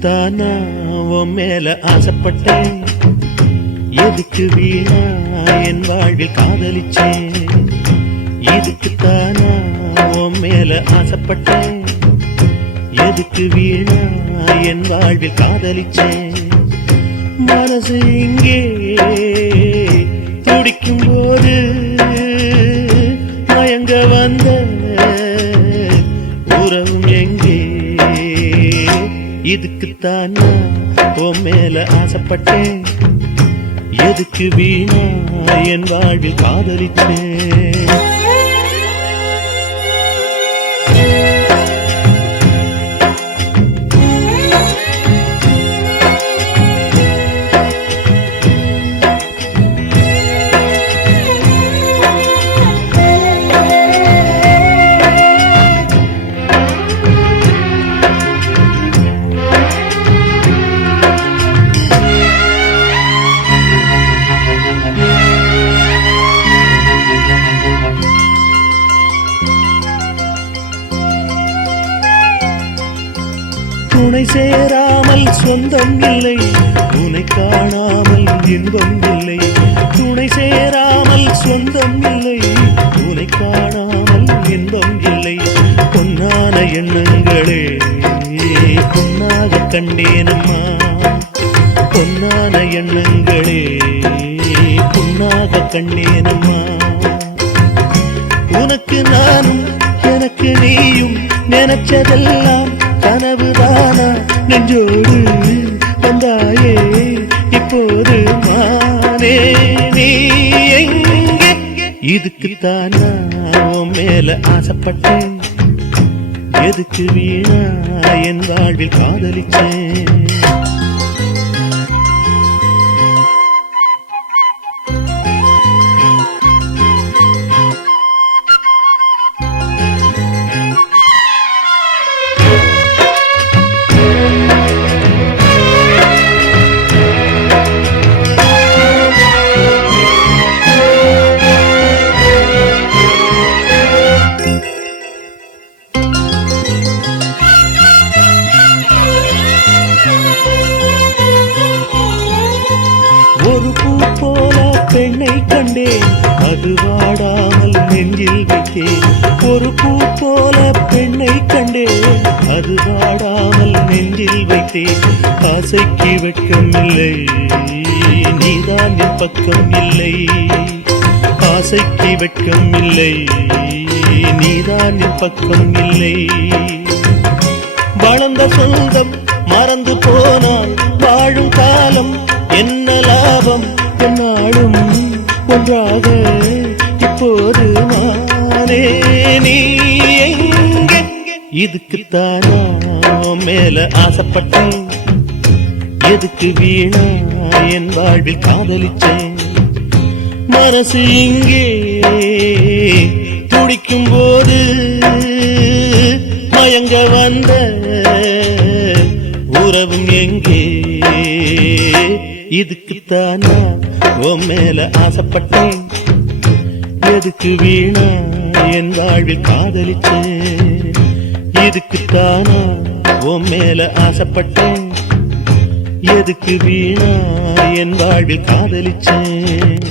இதுக்குத்தான் நான் உன் மேல ஆசைப்பட்டேன், எதுக்கு வீணா என் வாழ்வில் காதலிச்சேன். இதுக்குத்தான் நான் உன் மேல ஆசைப்பட்டேன், எதுக்கு வீணா என் வாழ்வில் காதலிச்சேன். மனசு இங்கே துடிக்கும் போது மயங்க வந்த உறவும் எங்கே. இதுக்குத்தான் நான் உன் மேல ஆசைப்பட்டேன், எதுக்கு வீணா என் வாழ்வில் காதலிச்சேன். துணை சேராமல் சொந்தம் இல்லை, உனை காணாமல் இன்பம் இல்லை. துணை சேராமல் சொந்தம் இல்லை, உனை காணாமல் இன்பம் இல்லை. பொன்னான எண்ணங்களே பொன்னாக கண்டேனம்மா, பொன்னான எண்ணங்களே பொன்னாக கண்டேனம்மா. உனக்கு நானும் எனக்கு நீயும் நினைச்சதெல்லாம் கனவுதானா, நெஞ்சோடு வந்தாயே இப்போது மானே நீ எங்கே. இதுக்குத்தான் நான் உன் மேல ஆசைப்பட்டேன், எதுக்கு வீணா என் வாழ்வில் காதலிச்சேன். ஒரு பூ போல பெண்ணை கண்டேன், அது வாடாமல் நெஞ்சில் வைத்தேன். ஒரு பூ போல பெண்ணை கண்டேன், அது வாடாமல் நெஞ்சில் வைத்தேன். ஆசைக்கு வெட்கம் இல்லை, நீதான் என் பக்கம் இல்லை. ஆசைக்கு வெட்கம் இல்லை, நீதான் என் பக்கம் இல்லை. வளர்ந்த சொந்தம் மறந்து போனால் வாழும் காலம் என்ன லாபம். என்னாலும் ஒன்றாக இப்போது மானே நீ எங்கே. இதுக்குத்தான் நான் மேல ஆசைப்பட்டேன், எதுக்கு வீணா என் வாழ்வில் காதலிச்சேன். மனசு இங்கே துடிக்கும் போது மயங்க வந்த உறவும் எங்கே. இதுக்குத்தான் நான் உன் மேல ஆசைப்பட்டேன், எதுக்கு வீணா என் வாழ்வில் காதலிச்சேன். இதுக்குத்தான் நான் உன் மேல ஆசைப்பட்டேன், எதுக்கு வீணா என் வாழ்வில் காதலிச்சேன்.